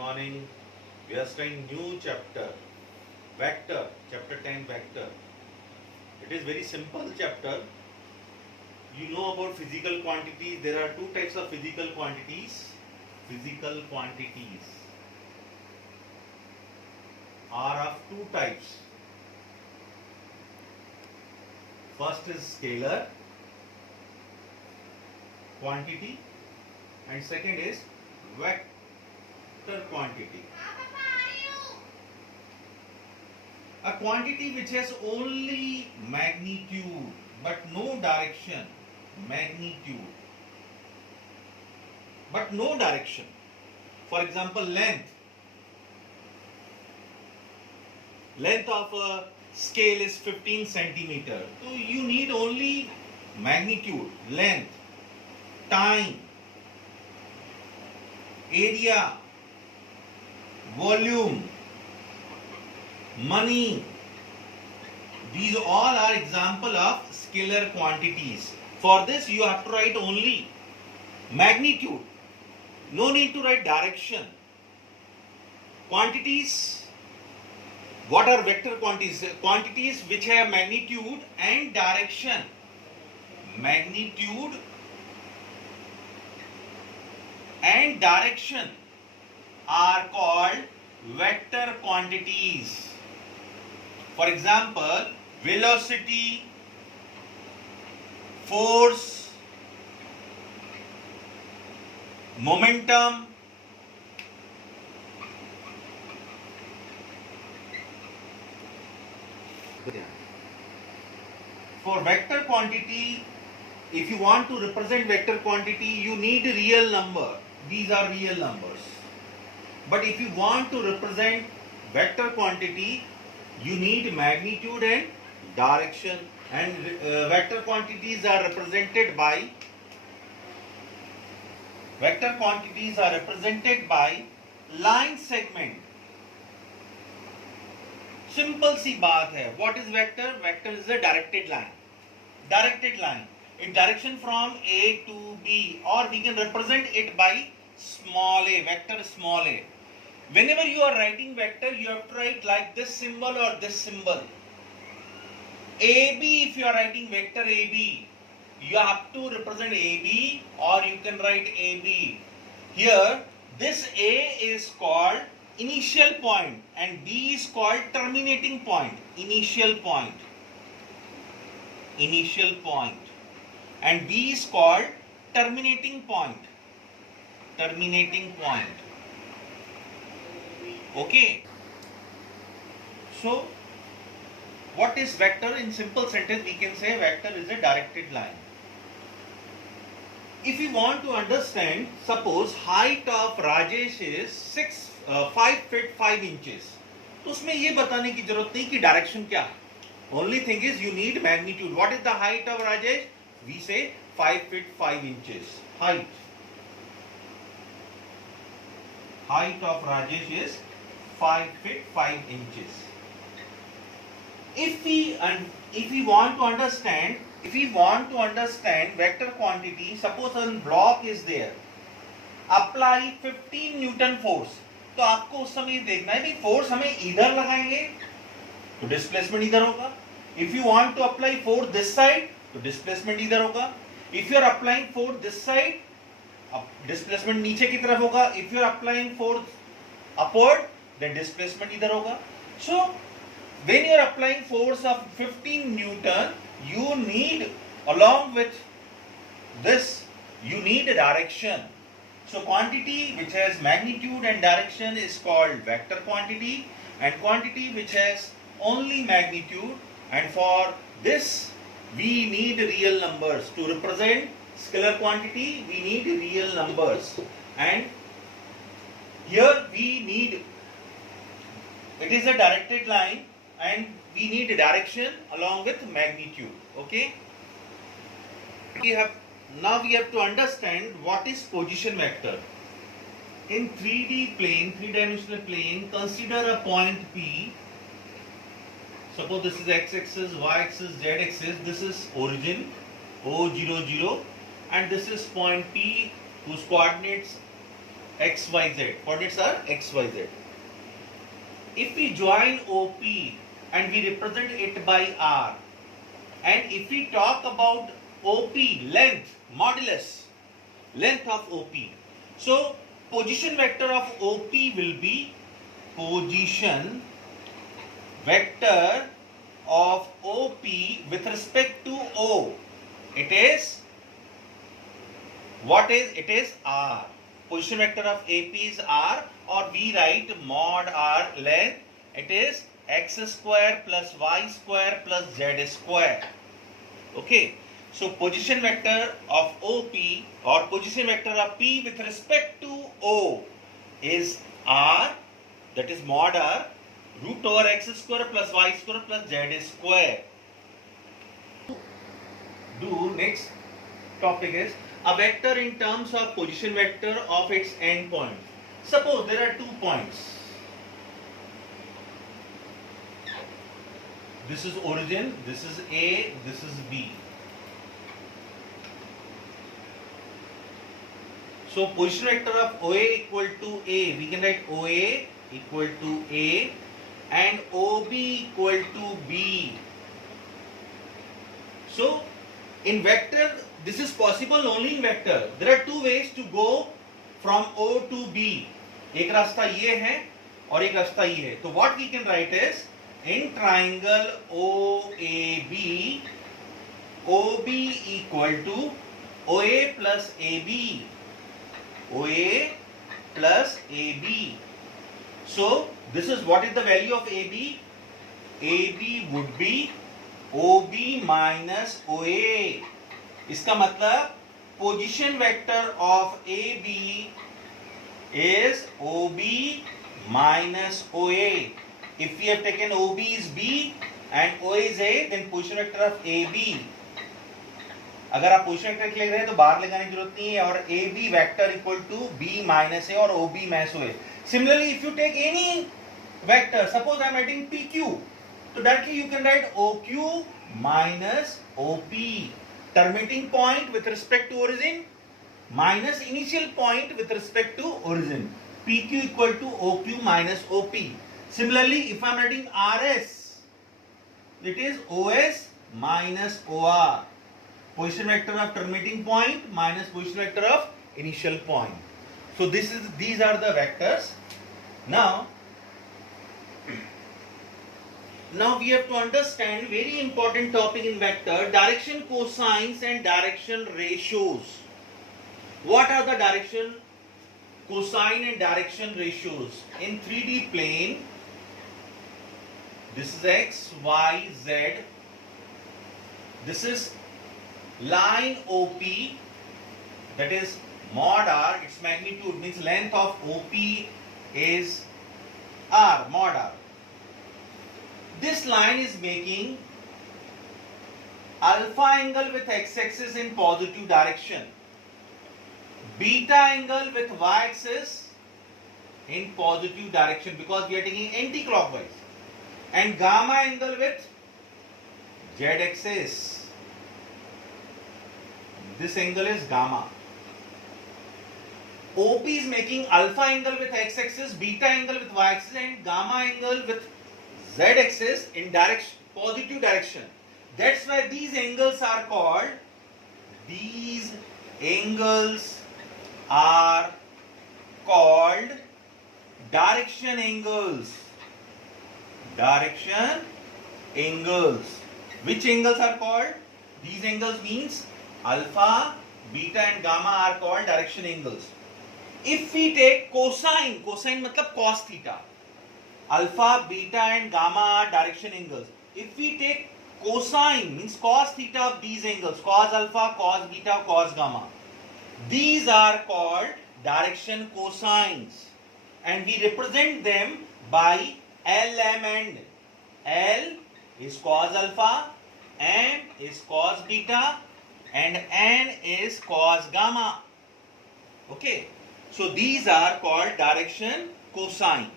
morning. We are studying new chapter, vector, chapter 10 vector. It is very simple chapter. You know about physical quantities. There are two types of physical quantities. Physical quantities are of two types. First is scalar quantity and second is vector quantity. A quantity which has only magnitude but no direction. Magnitude but no direction. For example, length. Length of a scale is 15 centimeter. So you need only magnitude, length, time, area, volume, money. These all are example of scalar quantities. For this you have to write only magnitude. No need to write direction. Quantities. What are vector quantities? Quantities which have magnitude and direction. Magnitude and direction are called vector quantities. For example, velocity, force, momentum, for vector quantity, if you want to represent vector quantity, you need a real number. These are real numbers. But if you want to represent vector quantity, you need magnitude and direction. And vector quantities are represented by line segment. Simple सी बात है. What is vector? Vector is a directed line. Directed line in direction from A to B, or we can represent it by small a, vector small a. Whenever you are writing vector, you have to write like this symbol or this symbol. AB, if you are writing vector AB, you have to represent AB, or you can write AB. Here, this A is called initial point and B is called terminating point. Initial point and B is called terminating point. Okay. So what is vector? In simple sentence we can say vector is a directed line. If you want to understand, suppose height of Rajesh is 5 feet 5 inches, तो उसमें ये बताने की जरूरत नहीं कि direction क्या है. Only thing is you need magnitude. What is the height of Rajesh? We say 5 feet 5 inches. Height of Rajesh is 5 feet 5 inches. If we want to understand vector quantity, suppose a block is there, apply 15 Newton force. तो आपको उस समय देखना है कि force हमें इधर लगाएंगे तो डिस्प्लेसमेंट इधर होगा. If you want to apply force this side तो डिस्प्लेसमेंट इधर होगा. If you are applying force this side, displacement नीचे की तरफ होगा. If you are applying force upward, then displacement इधर होगा. So when you are applying force of 15 newton, you need, along with this, you need a direction. So quantity which has magnitude and direction is called vector quantity, and quantity which has only magnitude, and for this we need real numbers. To represent scalar quantity we need real numbers, and here we need, it is a directed line and we need direction along with magnitude. Okay, now we have to understand what is position vector. In 3D plane, three-dimensional plane, consider a point P. Suppose this is x-axis, y-axis, z-axis. This is origin O00 and this is point P whose coordinates XYZ. Coordinates are XYZ. If we join OP and we represent it by R, and if we talk about OP length, modulus, length of OP. So position vector of OP will be position vector of OP with respect to O. It is what is? It is R. Position vector of AP is R, or we write mod R length. It is x square plus y square plus z square. Okay. So position vector of OP or position vector of P with respect to O is R, that is mod R, root over x square plus y square plus z square. Do next topic is a vector in terms of position vector of its endpoint. Suppose there are 2 points. This is origin, this is A, this is B. So position vector of OA equal to A, we can write OA equal to A and OB equal to B. So in vector, this is possible only in vector. There are 2 ways to go from O to B. एक रास्ता ये है और एक रास्ता ये है. So what we can write is in triangle OAB, OB equal to OA plus AB. OA plus AB. So this is what is the value of AB? AB would be OB minus OA. इसका मतलब position vector of AB is OB minus OA. If we have taken OB is B and OA is A, then position vector of AB. अगर आप position vector लिख रहे हैं तो बाहर लगाने की जरूरत नहीं है, और AB vector equal to B minus A or OB minus OA. Similarly, if you take any vector, suppose I am writing PQ, so directly you can write OQ minus OP. Terminating point with respect to origin minus initial point with respect to origin. PQ equal to OQ minus OP. Similarly, if I am writing RS, it is OS minus OR. Position vector of terminating point minus position vector of initial point. So these are the vectors. Now we have to understand very important topic in vector, direction cosines and direction ratios. What are the direction cosine and direction ratios? In 3D plane, this is x, y, z. This is line OP, that is mod R, its magnitude means length of OP is R, mod R. This line is making alpha angle with x-axis in positive direction, beta angle with y-axis in positive direction because we are taking anti-clockwise, and gamma angle with z-axis. This angle is gamma. OP is making alpha angle with x-axis, beta angle with y-axis, and gamma angle with z-axis in direction, positive direction. That's why these angles are called direction angles. Direction angles. Which angles are called? These angles means alpha, beta and gamma are called direction angles. If we take cosine, cosine matlab cos theta. Alpha, beta and gamma are direction angles. If we take cosine, means cos theta of these angles, cos alpha, cos beta, cos gamma, these are called direction cosines, and we represent them by LM and L is cos alpha, M is cos beta, and N is cos gamma. Okay, so these are called direction cosine.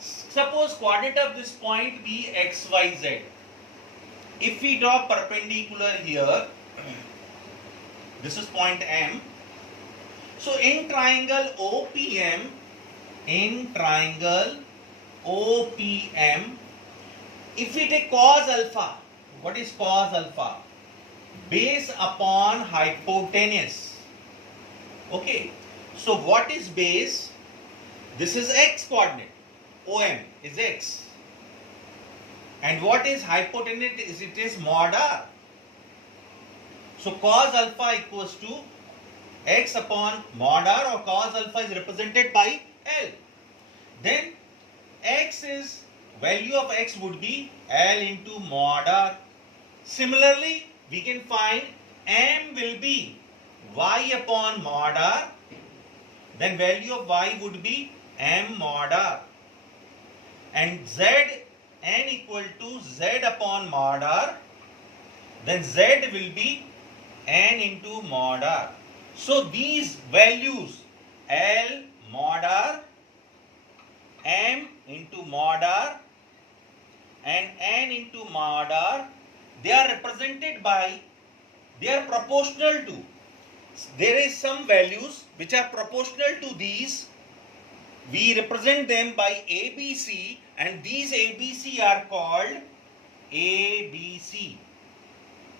Suppose coordinate of this point be x, y, z. If we draw perpendicular here, this is point M. So in triangle OPM, if we take cos alpha, what is cos alpha? Base upon hypotenuse. Okay, so what is base? This is x coordinate. OM is x. And what is hypotenuse? It is mod r. So cos alpha equals to x upon mod r, or cos alpha is represented by L. Then value of x would be L into mod r. Similarly, we can find m will be y upon mod r. Then value of y would be m mod r. And n equal to z upon mod r. Then z will be n into mod r. So these values L mod r, m into mod r, and n into mod r, they are represented by, they are proportional to, there is some values which are proportional to these. We represent them by ABC, and these ABC are called ABC.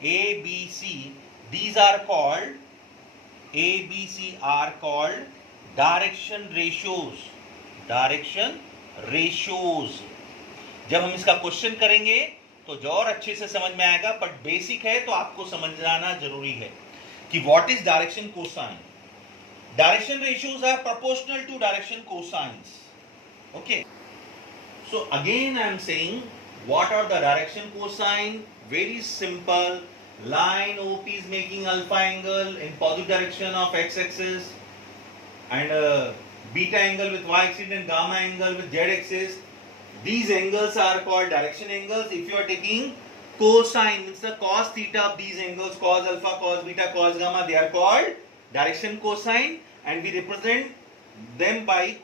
These are called direction ratios. जब हम इसका question करेंगे तो जो और अच्छे से समझ में आएगा, बट बेसिक है तो आपको समझना जरूरी है कि what is direction cosine. Direction ratios are proportional to direction cosines. Okay. So again I am saying, what are the direction cosine? Very simple. Line OP is making alpha angle in positive direction of x-axis, and beta angle with y-axis and gamma angle with z-axis. These angles are called direction angles. If you are taking cosine, means the cos theta of these angles, cos alpha, cos beta, cos gamma, they are called direction cosine, and we represent them by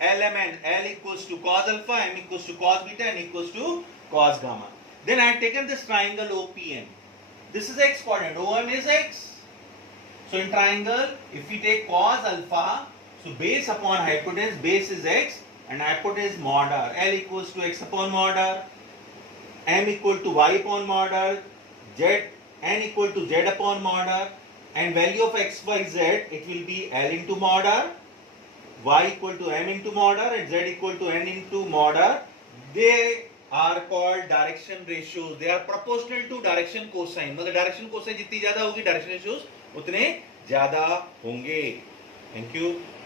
LMN. L equals to cos alpha, M equals to cos beta, and equals to cos gamma. Then I have taken this triangle OPM. This is x coordinate, OM is x. So in triangle, if we take cos alpha, so base upon hypotenuse, base is x, and hypotenuse mod r. L equals to x upon mod r, M equal to y upon mod r, n equal to z upon mod r, and value of x, y, z, it will be L into mod r, y equal to m into mod r, and z equal to n into mod r. They are called direction ratios. They are proportional to direction cosine. मतलब direction cosine जितनी ज्यादा होगी, direction ratios उतने ज्यादा होंगे. Thank you.